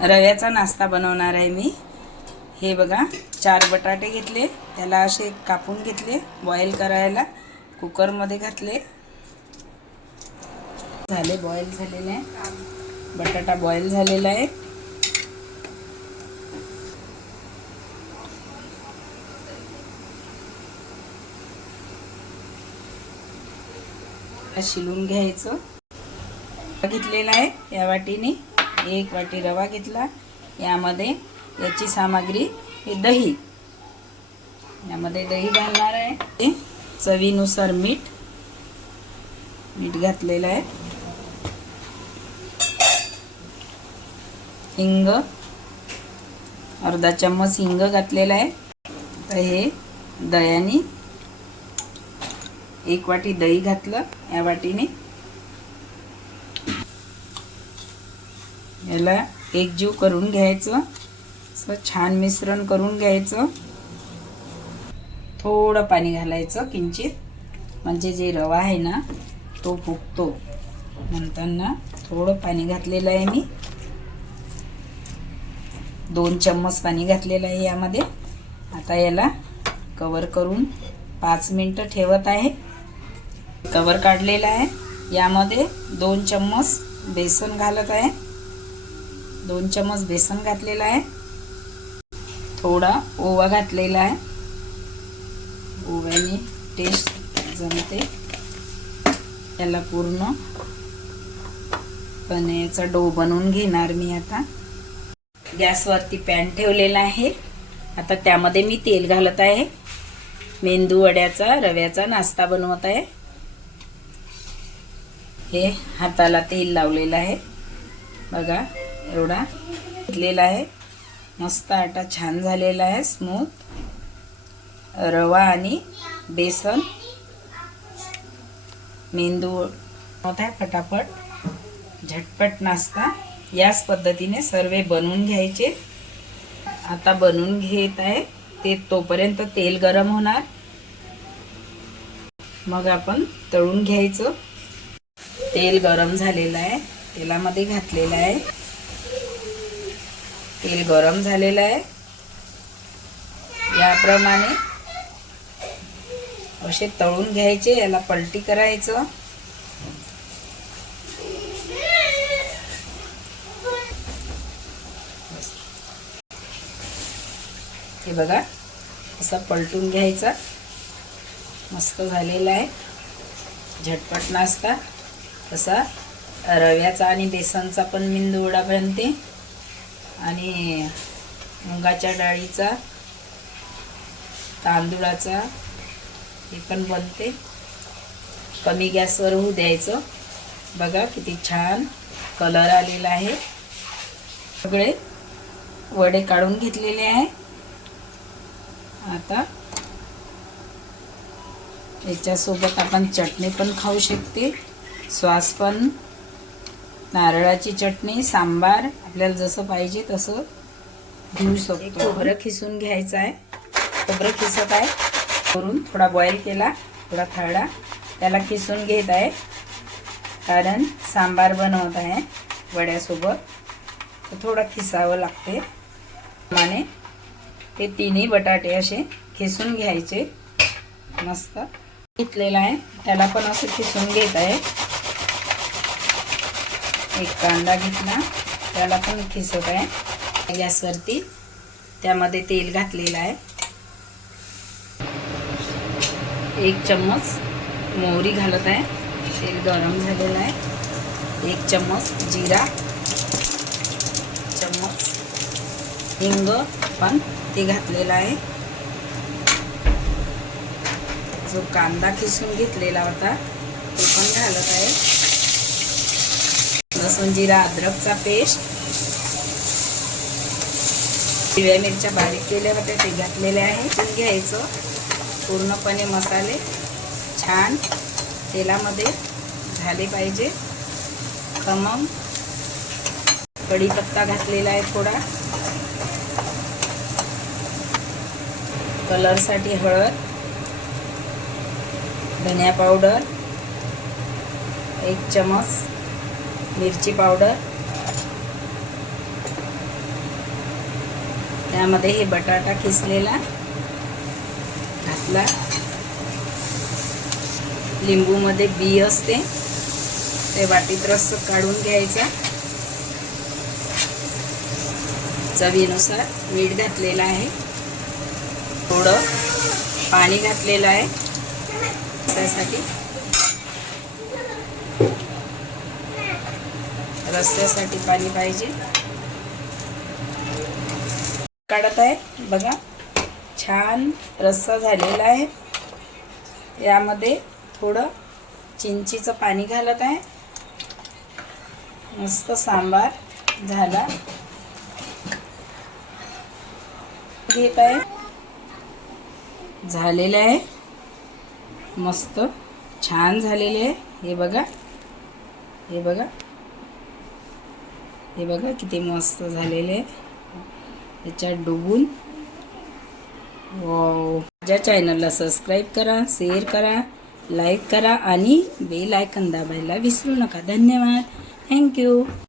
रव्याचा नाश्ता बनवणार आहे मी. हे बघा चार बटाटे घेतले. त्याला असे कापून घेतले बॉईल करायला. कुकरमध्ये घातले. झाले बॉईल झालेले. आहे बटाटा बॉईल झालेला आहे. शिलून घ्यायचं. घेतलेला आहे या वाटीने. एक वाटी रवा घेतला. यामध्ये याची सामग्री हे दही. यामध्ये दही घालणार आहे. ते चवीनुसार मीठ मीठ घातलेलं आहे. हिंग अर्धा चम्मच हिंग घातलेला आहे. तर हे दह्याने एक वाटी दही घातलं. या वाटीने याला एकजीव करून घ्यायचं. असं छान मिश्रण करून घ्यायचं. थोडं पाणी घालायचं किंचित. म्हणजे जे रवा आहे ना तो फुगतो. म्हणताना थोडं पाणी घातलेलं आहे मी. दोन चम्मच पाणी घातलेलं आहे यामध्ये. आता याला कवर करून पाच मिनटं ठेवत आहे. कवर काढलेला आहे. यामध्ये दोन चम्मच बेसन घालत आहे. दोन चम्मच बेसन घातलेलं आहे. थोडा ओवा घातलेला आहे. ओव्याने टेस्ट जमते. याला पूर्ण पनीरचा डो बनवून घेणार मी आता. गॅसवरती पॅन ठेवलेला आहे. आता त्यामध्ये मी तेल घालत आहे. मेंदू वड्याचा रव्याचा नाश्ता बनवत आहे. हे हाताला तेल लावलेलं आहे. बघा एवढा. घेतलेला आहे. मस्त आटा छान झालेला आहे स्मूथ. रवा आणि बेसन. मेंदू होत आहे फटाफट. झटपट नाश्ता. याच पद्धतीने सर्व बनवून घ्यायचे. आता बनवून घेत आहे. ते तोपर्यंत तेल गरम होणार. मग आपण तळून घ्यायचं. तेल गरम झालेलं आहे. तेलामध्ये घातलेलं आहे. तेल गरम झालेलं आहे. याप्रमाणे असे तळून घ्यायचे याला पलटी करायचं. हे बघा असं पलटून घ्यायचा. मस्त झालेला आहे. झटपट नाश्ता. तसा रव्याचा आणि बेसनचा पण मिंदूवडा बनते. आणि मुगाच्या डाळीचा तांदूळाचा हे पण बनते. कमी गॅसवर होऊ द्यायचं. बघा किती छान कलर आलेला आहे. सगळे वडे काढून घेतलेले आहे. आता याच्यासोबत आपण चटणी पण खाऊ शकते. सॉस पण नारळाची चटणी सांबार आपल्याला जसं पाहिजे तसं घेऊ शकतो खोबरं खिसून घ्यायचं आहे. खोबरं खिसत आहे. करून थोडा बॉईल केला थोडा थरडा त्याला खिसून घेत आहे. कारण सांबार बनवत आहे वड्यासोबत. तर थोडं खिसावं लागते. माने ते तिन्ही बटाटे असे खिसून घ्यायचे. मस्त. घेतलेला आहे. त्याला पण असं खिसून घेत आहे. एक कांदा घेतला. त्याला पण खिसत आहे. गॅसवरती त्यामध्ये तेल घातलेलं आहे. एक चम्मच मोहरी घालत आहे. तेल गरम झालेलं आहे. एक चम्मच जिरा. चम्मच हिंग पण ते घातलेलं आहे. जो कांदा खिसून घेतलेला होता तो पण घालत आहे. लसूण जिरा अद्रकचा पेस्ट. हिरव्या मिरच्या बारीक केल्या होत्या ते घातलेल्या आहे. ते घ्यायचं. पूर्णपणे मसाले छान तेलामध्ये झाले पाहिजे. खमम कढीपत्ता घातलेला आहे थोडा. कलरसाठी हळद. धनिया पावडर. एक चमच. मिरची पावडर. त्यामध्ये हे बटाटा किसलेला घातला. लिंबूमध्ये बी असते. ते वाटीत रस काढून घ्यायचा. चवीनुसार मीठ घातलेलं आहे. थोडं पाणी घातलेलं आहे. त्यासाठी रस्त्यासाठी पाणी पाहिजे. काढत आहे. बघा. छान रस्सा झालेला आहे. यामध्ये थोडं चिंचीचं पाणी घालत आहे. मस्त सांबार झाला. घेत आहे. झालेलं आहे. मस्त. छान झालेले आहे. हे बघा. हे बघा. हे बघा किती मस्त झालेले. आहे त्याच्यात डुबून माझ्या चॅनलला सबस्क्राईब करा शेअर करा लाईक करा आणि बेल आयकन दाबायला विसरू नका. धन्यवाद. थँक्यू